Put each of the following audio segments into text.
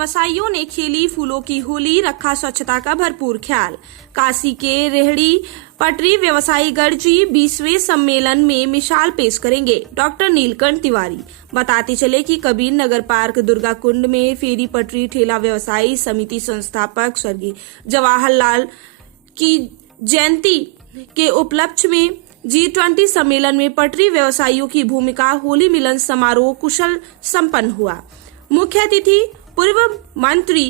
व्यवसायियों ने खेली फूलों की होली, रखा स्वच्छता का भरपूर ख्याल। काशी के रेहड़ी पटरी व्यवसायीगण जी 20वें सम्मेलन में मिसाल पेश करेंगे। डॉक्टर नीलकंठ तिवारी बताते चले कि कबीर नगर पार्क दुर्गा कुंड में फेरी पटरी ठेला व्यवसायी समिति संस्थापक स्वर्गीय जवाहरलाल की जयंती के उपलक्ष्य में G20 सम्मेलन में पटरी व्यवसायियों की भूमिका होली मिलन समारोह कुशल संपन्न हुआ। मुख्य अतिथि पूर्व मंत्री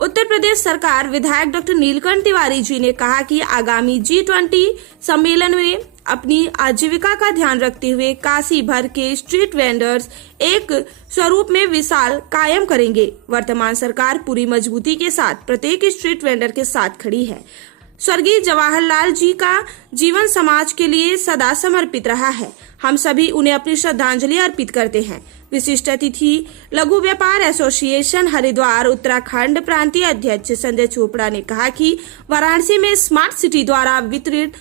उत्तर प्रदेश सरकार विधायक डॉक्टर नीलकंठ तिवारी जी ने कहा कि आगामी G20 सम्मेलन में अपनी आजीविका का ध्यान रखते हुए काशी भर के स्ट्रीट वेंडर्स एक स्वरूप में विशाल कायम करेंगे। वर्तमान सरकार पूरी मजबूती के साथ प्रत्येक स्ट्रीट वेंडर के साथ खड़ी है। स्वर्गीय जवाहरलाल जी का जीवन समाज के लिए सदा समर्पित रहा है। हम सभी उन्हें अपनी श्रद्धांजलि अर्पित करते हैं। विशिष्ट अतिथि लघु व्यापार एसोसिएशन हरिद्वार उत्तराखंड प्रांतीय अध्यक्ष संजय चोपड़ा ने कहा कि वाराणसी में स्मार्ट सिटी द्वारा वितरित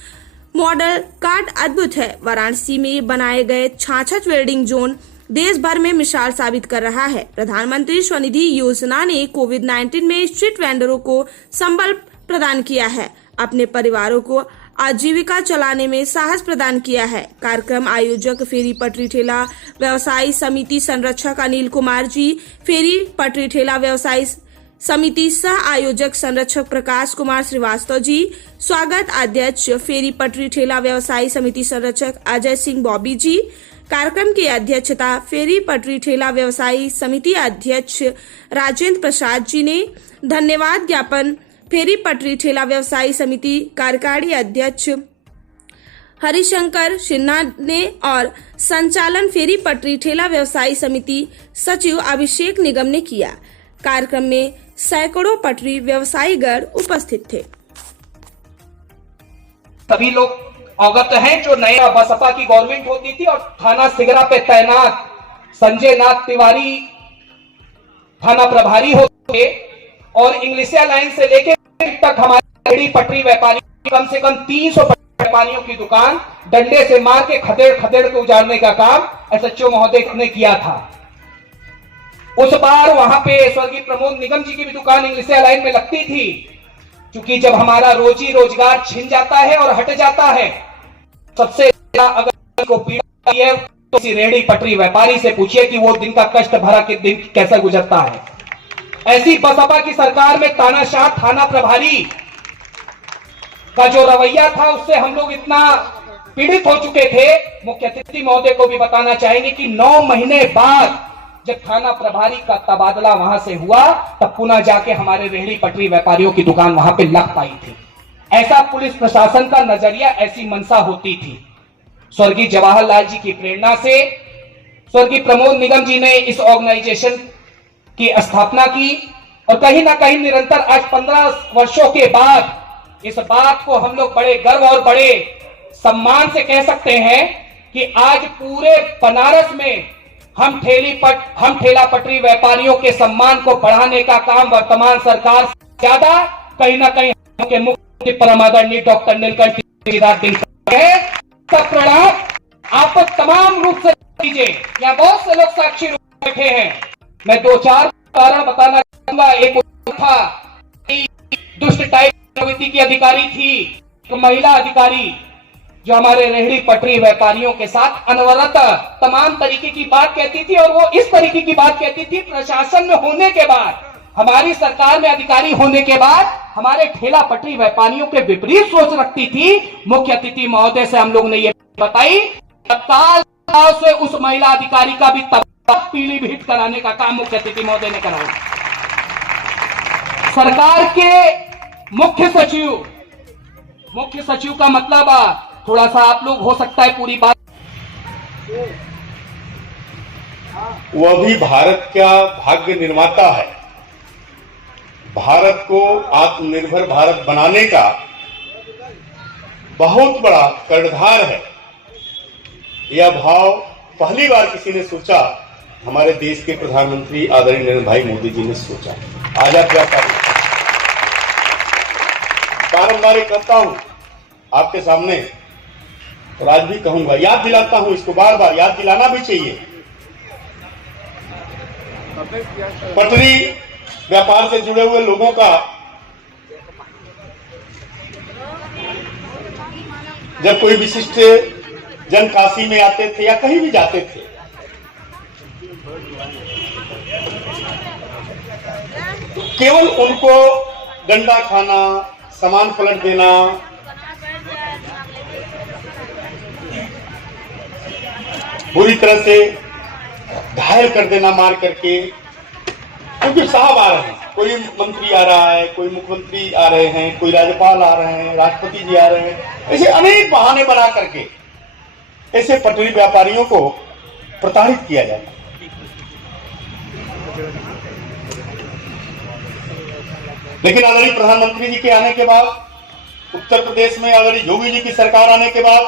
मॉडल कार्ड अद्भुत है। वाराणसी में बनाए गए 66 वेल्डिंग जोन देश भर में मिसाल साबित कर रहा है। प्रधानमंत्री स्वनिधि योजना ने कोविड-19 में स्ट्रीट वेंडरों को संबल प्रदान किया है, अपने परिवारों को आजीविका चलाने में साहस प्रदान किया है। कार्यक्रम आयोजक फेरी पटरी ठेला व्यवसायी समिति संरक्षक अनिल कुमार जी, फेरी पटरी ठेला व्यवसायी समिति सह आयोजक संरक्षक प्रकाश कुमार श्रीवास्तव जी, स्वागत अध्यक्ष फेरी पटरी ठेला व्यवसायी समिति संरक्षक अजय सिंह बॉबी जी, कार्यक्रम की अध्यक्षता फेरी पटरी ठेला व्यवसायी समिति अध्यक्ष राजेंद्र प्रसाद जी ने। धन्यवाद ज्ञापन फेरी पटरी ठेला व्यवसायी समिति कार्यकारी अध्यक्ष हरिशंकर सिन्हा ने और संचालन फेरी पटरी ठेला व्यवसायी समिति सचिव अभिषेक निगम ने किया। कार्यक्रम में सैकड़ों पटरी व्यवसायीगण उपस्थित थे। सभी लोग अवगत हैं, जो नया बसपा की गवर्नमेंट होती थी और थाना सिगरा पे तैनात संजय नाथ तिवारी थाना प्रभारी होते और इंग्लिशिया लाइन से लेकर तक हमारे रेहड़ी पटरी व्यापारी कम से कम 300 व्यापारियों की दुकान डंडे से मार के खदेड़ के उजाड़ने का काम एसएचओ महोदय ने किया था। उस बार वहां पे स्वर्गीय प्रमोद निगम जी की भी दुकान इंग्लिशिया लाइन में लगती थी। क्योंकि जब हमारा रोजी रोजगार छिन जाता है और हट जाता है, सबसे अगर को पीड़ा है तो किसी रेहड़ी पटरी व्यापारी से पूछिए कि वो दिन का कष्ट भरा के दिन कैसा गुजरता है। ऐसी बसपा की सरकार में तानाशाह थाना प्रभारी का जो रवैया था, उससे हम लोग इतना पीड़ित हो चुके थे। मुख्य अतिथि महोदय को भी बताना चाहेंगे कि 9 महीने बाद जब थाना प्रभारी का तबादला वहां से हुआ, तब पुनः जाके हमारे रेहड़ी पटरी व्यापारियों की दुकान वहां पे लग पाई थी। ऐसा पुलिस प्रशासन का नजरिया, ऐसी मंशा होती थी। स्वर्गीय जवाहरलाल जी की प्रेरणा से स्वर्गीय प्रमोद निगम जी ने इस ऑर्गेनाइजेशन की स्थापना की और कहीं ना कहीं निरंतर आज 15 वर्षों के बाद इस बात को हम लोग बड़े गर्व और बड़े सम्मान से कह सकते हैं कि आज पूरे बनारस में हम ठेला पटरी व्यापारियों के सम्मान को बढ़ाने का काम वर्तमान सरकार से ज्यादा कहीं ना कहीं के मुख्य परमादरणीय डॉक्टर नीलकंठ तिवारी है। सब प्रणाम आप तमाम रूप से दीजिए। यहाँ बहुत से लोग साक्षी रूप में बैठे हैं। मैं 2-4 कारण बताना चाहूंगा। एक था दुष्ट टाइप प्रवृत्ति की अधिकारी थी, एक महिला अधिकारी जो हमारे रेहड़ी पटरी व्यापारियों के साथ अनवरत तमाम तरीके की बात कहती थी। और वो इस तरीके की बात कहती थी, प्रशासन में होने के बाद, हमारी सरकार में अधिकारी होने के बाद हमारे ठेला पटरी व्यापारियों के विपरीत सोच रखती थी। मुख्य अतिथि महोदय से हम लोग ने ये बताई, तत्काल से उस महिला अधिकारी का भी पीलीभीत कराने का काम मुख्य अतिथि महोदय ने कराया। सरकार के मुख्य सचिव का मतलब थोड़ा सा आप लोग हो सकता है पूरी बात, वह भी भारत का भाग्य निर्माता है। भारत को आत्मनिर्भर भारत बनाने का बहुत बड़ा कर्णधार है। यह भाव पहली बार किसी ने सोचा, हमारे देश के प्रधानमंत्री आदरणीय नरेंद्र भाई मोदी जी ने सोचा। आज आप क्या बारंबार कहता हूं आपके सामने और आज भी कहूंगा, याद दिलाता हूं, इसको बार बार याद दिलाना भी चाहिए। पटरी व्यापार से जुड़े हुए लोगों का जब कोई विशिष्ट जन काशी में आते थे या कहीं भी जाते थे, केवल उनको डंडा खाना, सामान पलट देना, बुरी तरह से घायल कर देना मार करके, क्योंकि साहब आ रहे हैं, कोई मंत्री आ रहा है, कोई मुख्यमंत्री आ रहे हैं, कोई राज्यपाल आ रहे हैं, राष्ट्रपति जी आ रहे हैं, ऐसे अनेक बहाने बना करके ऐसे पटरी व्यापारियों को प्रताड़ित किया जाता है। लेकिन आदरणीय प्रधानमंत्री जी के आने के बाद, उत्तर प्रदेश में आदरणीय योगी जी की सरकार आने के बाद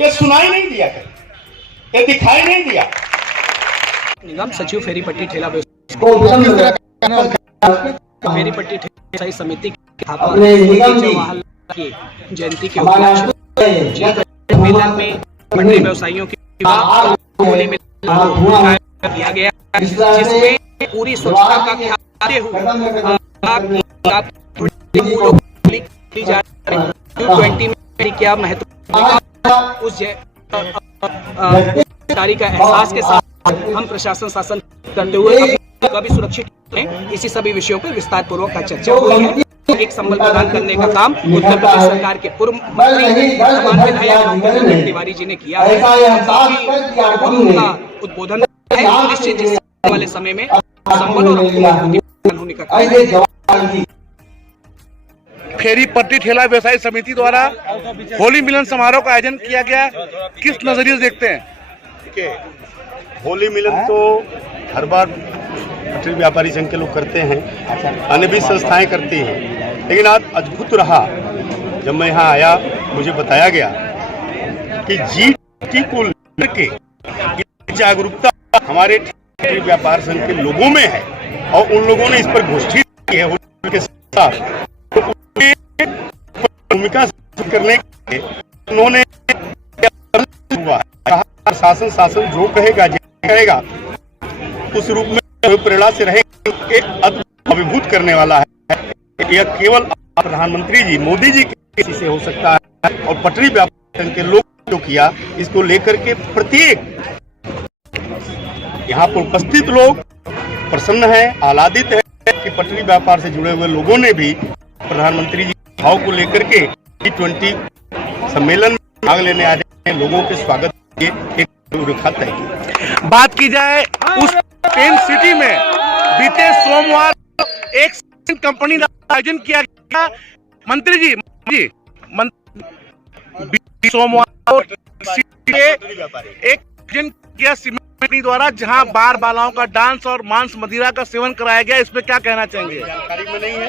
ये सुनाई नहीं दिया, ये दिखाई नहीं दिया। निगम सचिव फेरी पट्टी ठेला फेरी पट्टी ठेला समिति की स्थापना जवाहरलाल की जयंती के उपलक्ष्य में पटरी व्यवसायियों की होली में किया गया, जिसमें पूरी स्वच्छता का ख्याल रखते हुए क्या महत्व उस जानकारी का एहसास के साथ हम प्रशासन शासन करते हुए कभी सुरक्षित हैं, इसी सभी विषयों पर विस्तार पूर्वक का चर्चा हुई है। एक संबल प्रदान करने का काम उत्तर प्रदेश सरकार के पूर्व मंत्री विधायक तिवारी जी ने किया है। उनका उद्बोधन है, निश्चित वाले समय में संबल और होने का काम। फेरी पट्टी ठेला व्यवसायी समिति द्वारा होली मिलन समारोह का आयोजन किया गया, किस नजरिए से देखते हैं? देखिए, होली मिलन तो हर बार पटरी व्यापारी संघ के लोग करते हैं, अन्य भी संस्थाएं करती हैं, लेकिन आज अद्भुत रहा जब मैं यहाँ आया, मुझे बताया गया कि जीएसटी को लेकर जागरूकता हमारे पटरी व्यापार संघ के लोगों में है और उन लोगों ने इस पर गोष्ठी की है के साथ भूमिका करने के उन्होंने हुआ शासन जो कहेगा कहेगा उस रूप में प्रेरणा से रहेगा, एक अद्भुत अभिभूत करने वाला है। यह केवल प्रधानमंत्री जी मोदी जी के से हो सकता है और पटरी व्यापार के लोग जो किया, इसको लेकर के प्रत्येक यहाँ पर उपस्थित लोग प्रसन्न है, आह्लादित है कि पटरी व्यापार से जुड़े हुए लोगों ने भी प्रधानमंत्री जी भाव को लेकर के G20 सम्मेलन में भाग लेने आ रहे लोगों के स्वागत के एक रूपरेखा तय की। बात की जाए उस टेंट सिटी में बीते सोमवार एक कंपनी का आयोजन किया गया। मंत्री जी सोमवार एक आयोजन किया सीमेंट कंपनी द्वारा, जहां बार बालाओं का डांस और मांस मदिरा का सेवन कराया गया, इस पे क्या कहना चाहेंगे? जानकारी में नहीं है।